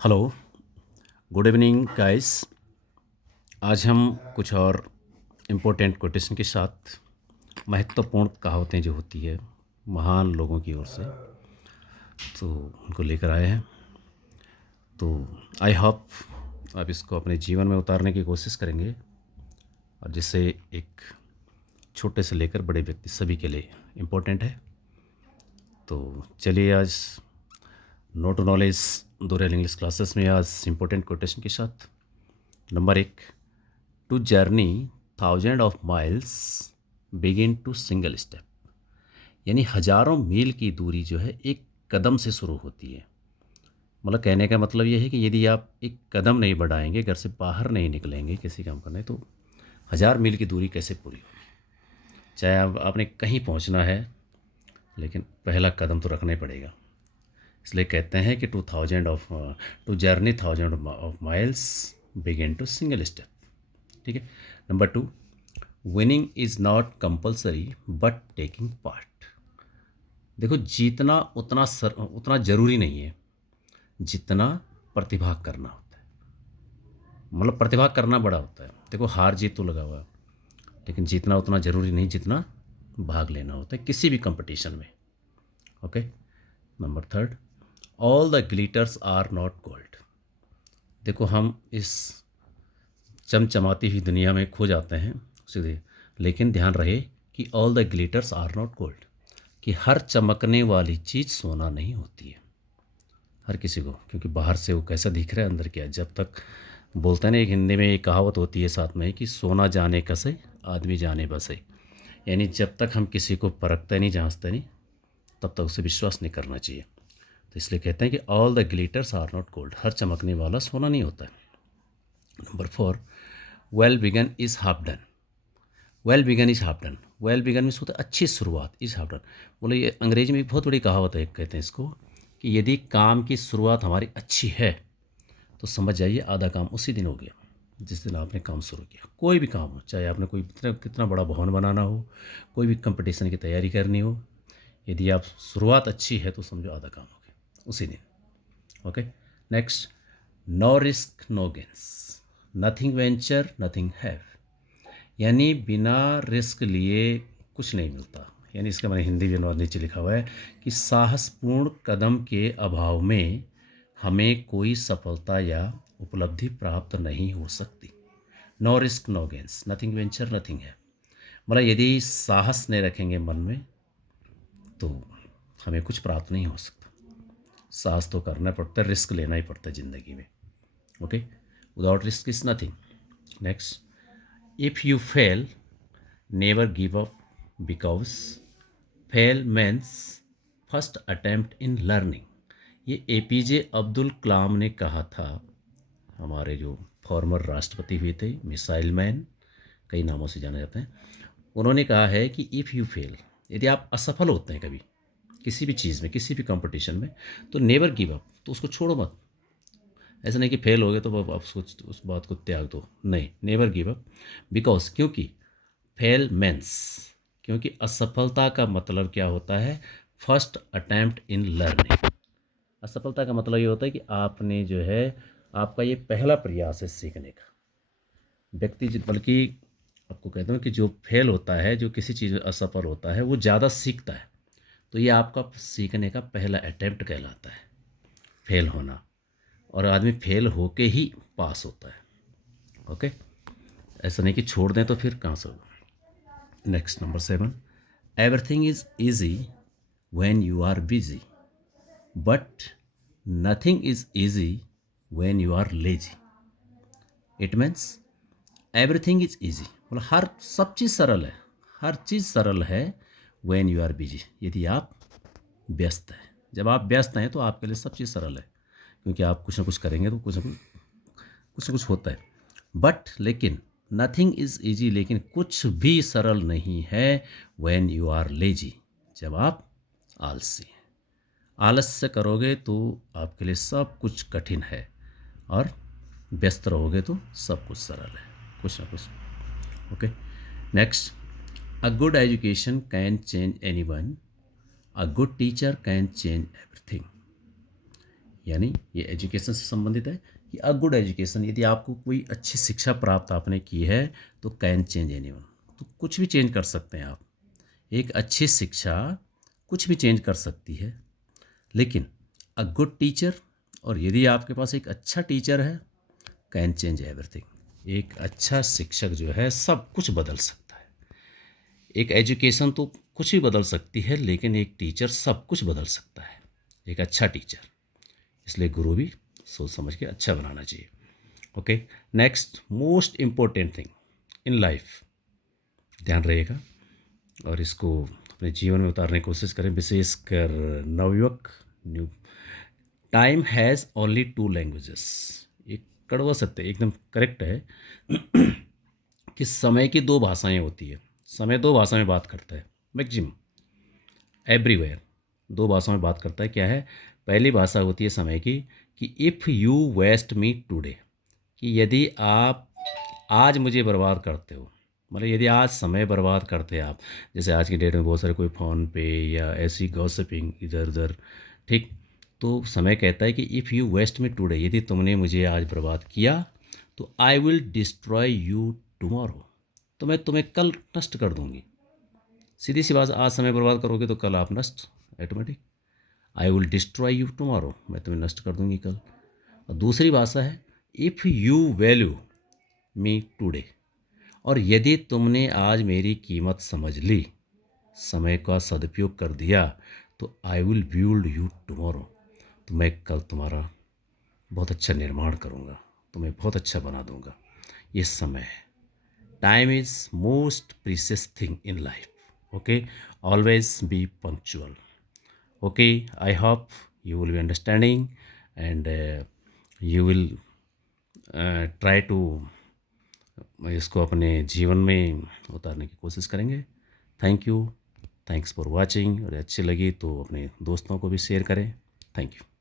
Hello, good evening guys. आज हम कुछ और इम्पोर्टेंट कोटेशन के साथ महत्वपूर्ण कहावतें जो होती है महान लोगों की ओर से तो उनको लेकर आए हैं। तो आई होप आप इसको अपने जीवन में उतारने की कोशिश करेंगे और जिससे एक छोटे से लेकर बड़े व्यक्ति सभी के लिए इम्पोर्टेंट है। तो चलिए आज नो टू नॉलेज दो रेल इंग्लिश क्लासेस में आज इम्पोर्टेंट कोटेशन के साथ number 1, to journey thousand of miles begin to single step. यानी हजारों मील की दूरी जो है एक कदम से शुरू होती है। मतलब कहने का मतलब ये है कि यदि आप एक कदम नहीं बढ़ाएंगे, घर से बाहर नहीं निकलेंगे किसी काम करने, तो 1000 मील की दूरी कैसे पूरी होगी। चाहे आपने कहीं पहुंचना है, लेकिन पहला कदम तो रखना ही पड़ेगा। इसलिए कहते हैं कि 2 journey 1000 of miles begin to single step. ठीक है। Number 2, winning is not compulsory but taking part. देखो, जीतना उतना ज़रूरी नहीं है जितना प्रतिभाग करना होता है। मतलब प्रतिभाग करना बड़ा होता है। देखो, हार जीत तो लगा हुआ है, लेकिन जीतना उतना ज़रूरी नहीं जितना भाग लेना होता है किसी भी कंपटीशन में। Okay. Number 3, all the glitters are not gold. देखो, हम इस चमचमाती हुई दुनिया में खो जाते हैं सीधे, लेकिन ध्यान रहे कि all the glitters are not gold, कि हर चमकने वाली चीज़ सोना नहीं होती है हर किसी को। क्योंकि बाहर से वो कैसा दिख रहा है, अंदर क्या है। जब तक बोलते हैं ना, एक हिंदी में एक कहावत होती है साथ में कि सोना जाने कसे आदमी जाने बसे। यानी जब तक हम किसी को परखते नहीं, जांचते नहीं, तब तक उसे विश्वास नहीं करना चाहिए। तो इसलिए कहते हैं कि all the glitters are not gold, हर चमकने वाला सोना नहीं होता है। Number 4, well begun is half done. Well begun is half done. Well begun means होता है अच्छी शुरुआत, इज़ हाफ डन। बोले, ये अंग्रेजी में एक बहुत बड़ी कहावत है, कहते हैं इसको कि यदि काम की शुरुआत हमारी अच्छी है तो समझ जाइए आधा काम उसी दिन हो गया जिस दिन आपने काम शुरू किया। कोई भी काम हो, चाहे आपने कोई कितना बड़ा भवन बनाना हो, कोई भी कंपटीशन की तैयारी करनी हो, यदि आप शुरुआत अच्छी है तो समझो आधा काम हो गया उसी दिन। Okay. Next, no risk no gains, nothing venture nothing have. यानी बिना रिस्क लिए कुछ नहीं मिलता। यानी इसका मैंने हिंदी भी अनुवाद नीचे लिखा हुआ है कि साहसपूर्ण कदम के अभाव में हमें कोई सफलता या उपलब्धि प्राप्त नहीं हो सकती। No risk no gains, nothing venture nothing है। मतलब यदि साहस नहीं रखेंगे मन में तो हमें कुछ प्राप्त नहीं हो सकता। साहस तो करना पड़ता है, रिस्क लेना ही पड़ता है ज़िंदगी में। Okay. Without risk is nothing. Next, if you fail never give up, because fail means first attempt in learning. ये एपीजे अब्दुल कलाम ने कहा था, हमारे जो फॉर्मर राष्ट्रपति हुए थे, मिसाइल मैन, कई नामों से जाने जाते हैं। उन्होंने कहा है कि इफ़ यू फेल, यदि आप असफल होते हैं कभी किसी भी चीज़ में, किसी भी कंपटीशन में, तो नेवर गिव अप, तो उसको छोड़ो मत। ऐसा नहीं कि फेल हो गए तो आप उसको, उस बात को त्याग दो, नहीं, नेवर गिव अप। बिकॉज, क्योंकि फेल मीन्स, क्योंकि असफलता का मतलब क्या होता है, फर्स्ट अटैम्प्ट इन लर्निंग। असफलता का मतलब ये होता है कि आपने जो है, आपका ये पहला प्रयास है सीखने का। व्यक्ति बल्कि आपको कहता हूँ कि जो फेल होता है, जो किसी चीज़ में असफल होता है, वो ज़्यादा सीखता है। तो ये आपका सीखने का पहला अटैम्प्ट कहलाता है, फेल होना। और आदमी फेल होके ही पास होता है। ओके। ऐसा नहीं कि छोड़ दें तो फिर कहाँ से होगा। Next, number 7, everything is easy when you are busy, but nothing is easy when you are lazy. It means everything is easy, मतलब हर सब चीज़ सरल है, हर चीज़ सरल है व्हेन यू आर बिजी, यदि आप व्यस्त हैं। जब आप व्यस्त हैं तो आपके लिए सब चीज़ सरल है, क्योंकि आप कुछ ना कुछ करेंगे तो कुछ ना कुछ होता है। बट लेकिन नथिंग इज़ ईजी, लेकिन कुछ भी सरल नहीं है व्हेन यू आर लेजी, जब आप आलसी हैं। आलस्य करोगे तो आपके लिए सब कुछ कठिन है, और व्यस्त रहोगे तो सब कुछ सरल है, कुछ ना कुछ। Okay. Next, a good education can change any one, a good teacher can change everything. यानी ये एजुकेशन से संबंधित है कि अ गुड एजुकेशन, यदि आपको कोई अच्छी शिक्षा प्राप्त आपने की है तो कैन चेंज एनीवन, तो कुछ भी चेंज कर सकते हैं आप। एक अच्छी शिक्षा कुछ भी चेंज कर सकती है। लेकिन अ गुड टीचर, और यदि आपके पास एक अच्छा टीचर है, कैन चेंज एवरीथिंग। एक अच्छा शिक्षक जो है सब कुछ बदल सकता है। एक एजुकेशन तो कुछ भी बदल सकती है, लेकिन एक टीचर सब कुछ बदल सकता है, एक अच्छा टीचर। इसलिए गुरु भी सोच समझ के अच्छा बनाना चाहिए। Okay, next most important thing in life, ध्यान रहेगा और इसको अपने जीवन में उतारने की कोशिश करें, विशेषकर नवयुवक। New time has only to languages. ये कड़वा सत्य एकदम करेक्ट है कि समय की दो भाषाएं होती है। समय दो भाषा में बात करता है, मैक्सिमम एवरीवेयर दो भाषाओं में बात करता है। क्या है? पहली भाषा होती है समय की कि if you waste me today, कि यदि आप आज मुझे बर्बाद करते हो, मतलब यदि आज समय बर्बाद करते हैं आप, जैसे आज की डेट में बहुत सारे कोई फ़ोन पे या ऐसी गॉसिपिंग इधर उधर, ठीक, तो समय कहता है कि if you waste me today, यदि तुमने मुझे आज बर्बाद किया तो I will destroy you tomorrow, तो मैं तुम्हें कल नष्ट कर दूंगी। सीधी सी बात, आज समय बर्बाद करोगे तो कल आप नष्ट, automatic. I will destroy you tomorrow, मैं तुम्हें नष्ट कर दूंगी कल। और दूसरी भाषा है if you value me today, और यदि तुमने आज मेरी कीमत समझ ली, समय का सदुपयोग कर दिया, तो I will build you tomorrow, तो मैं कल तुम्हारा बहुत अच्छा निर्माण करूँगा, तुम्हें बहुत अच्छा बना दूंगा। ये समय है। Time is most precious thing in life. Okay, always be punctual. Okay, I hope you will be understanding, and you will try to इसको अपने जीवन में उतारने की कोशिश करेंगे। Thank you, thanks for watching. और अच्छी लगी तो अपने दोस्तों को भी शेयर करें। Thank you.